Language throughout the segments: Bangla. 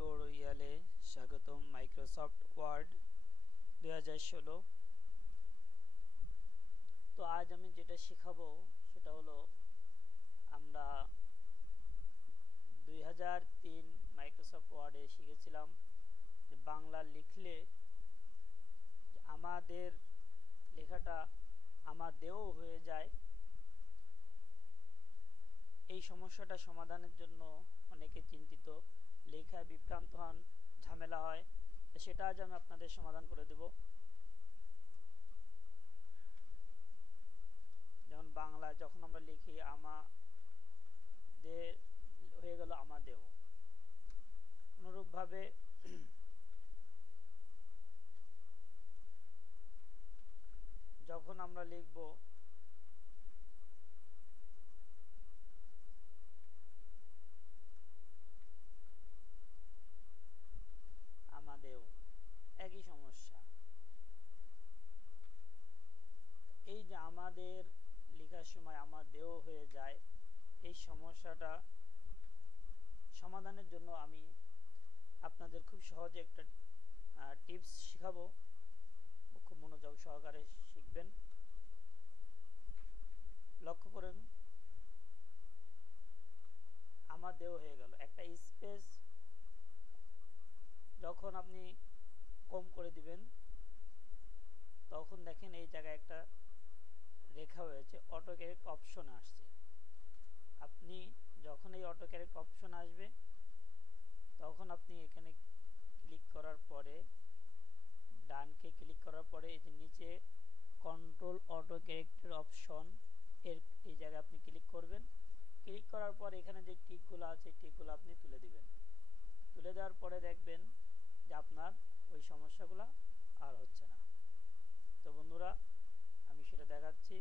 টিউটোরিয়ালে স্বাগতম। Microsoft Word 2016। তো আজ আমি যেটা শেখাবো সেটা হলো আমরা 2003 মাইক্রোসফট ওয়ার্ডে শিখেছিলাম যে বাংলা লিখলে আমাদের লেখাটা আমাদেরও হয়ে যায়। এই সমস্যাটা সমাধানের জন্য অনেকে চিন্তিত, লেখায় বিভ্রান্ত হন, ঝামেলা হয়। সেটা আজ আমি আপনাদের সমাধান করে দেব। যেমন বাংলা যখন আমরা লিখি আমাদের হয়ে গেল আমাদেরও, অনুরূপভাবে যখন আমরা লিখব আমাদেরও, একই সমস্যা। এই যে আমাদের লেখার সময় আমাদেরও হয়ে যায়, এই সমস্যাটা সমাধানের জন্য আমি আপনাদের খুব সহজে একটা টিপস শেখাবো। খুব মনোযোগ সহকারে শিখবেন। লক্ষ্য করেন, আমাদেরও হয়ে গেল, একটা স্পেস যখন আপনি কম করে দিবেন তখন দেখেন এই জায়গায় একটা রেখা হয়েছে, অটো কারেক্ট অপশন আসছে। আপনি যখন এই অটো কারেক্ট অপশন আসবে তখন আপনি এখানে ক্লিক করার পরে, ডানকে ক্লিক করার পরে এই যে নিচে কন্ট্রোল অটো কারেক্টের অপশন, এই জায়গায় আপনি ক্লিক করবেন। ক্লিক করার পর এখানে যে টিকগুলো আছে টিকগুলো আপনি তুলে দিবেন। তুলে দেওয়ার পরে দেখবেন যে আপনার ওই সমস্যাগুলো আর হচ্ছে না। তো বন্ধুরা, আমি সেটা দেখাচ্ছি।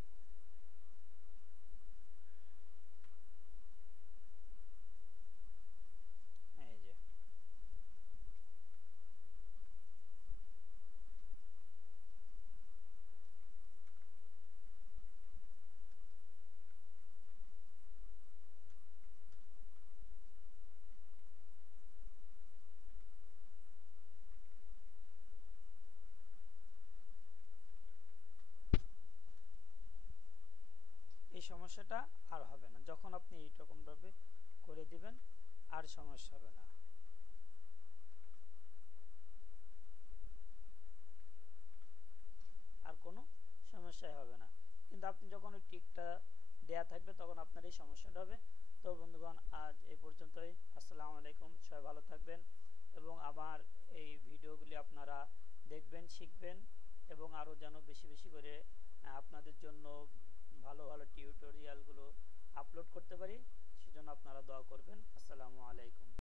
এই যে এই সমস্যাটা আর হবে না। যখন আপনি এইরকমভাবে করে দিবেন আর সমস্যা হবে না। আর কোনো সমস্যাই হবে না। কিন্তু আপনি যখন ওই টিকটা দেয়া থাকবে তখন আপনার এই সমস্যাটা হবে। তো বন্ধুগণ, আজ এই পর্যন্তই। আসসালামু আলাইকুম। সবাই ভালো থাকবেন এবং আমার এই ভিডিওগুলি আপনারা দেখবেন, শিখবেন এবং আরও যেন বেশি বেশি করে আপনাদের জন্য ভালো ভালো টিউটোরিয়ালগুলো আপলোড করতে পারি, সেজন্য আপনারা দোয়া করবেন। আসসালামু আলাইকুম।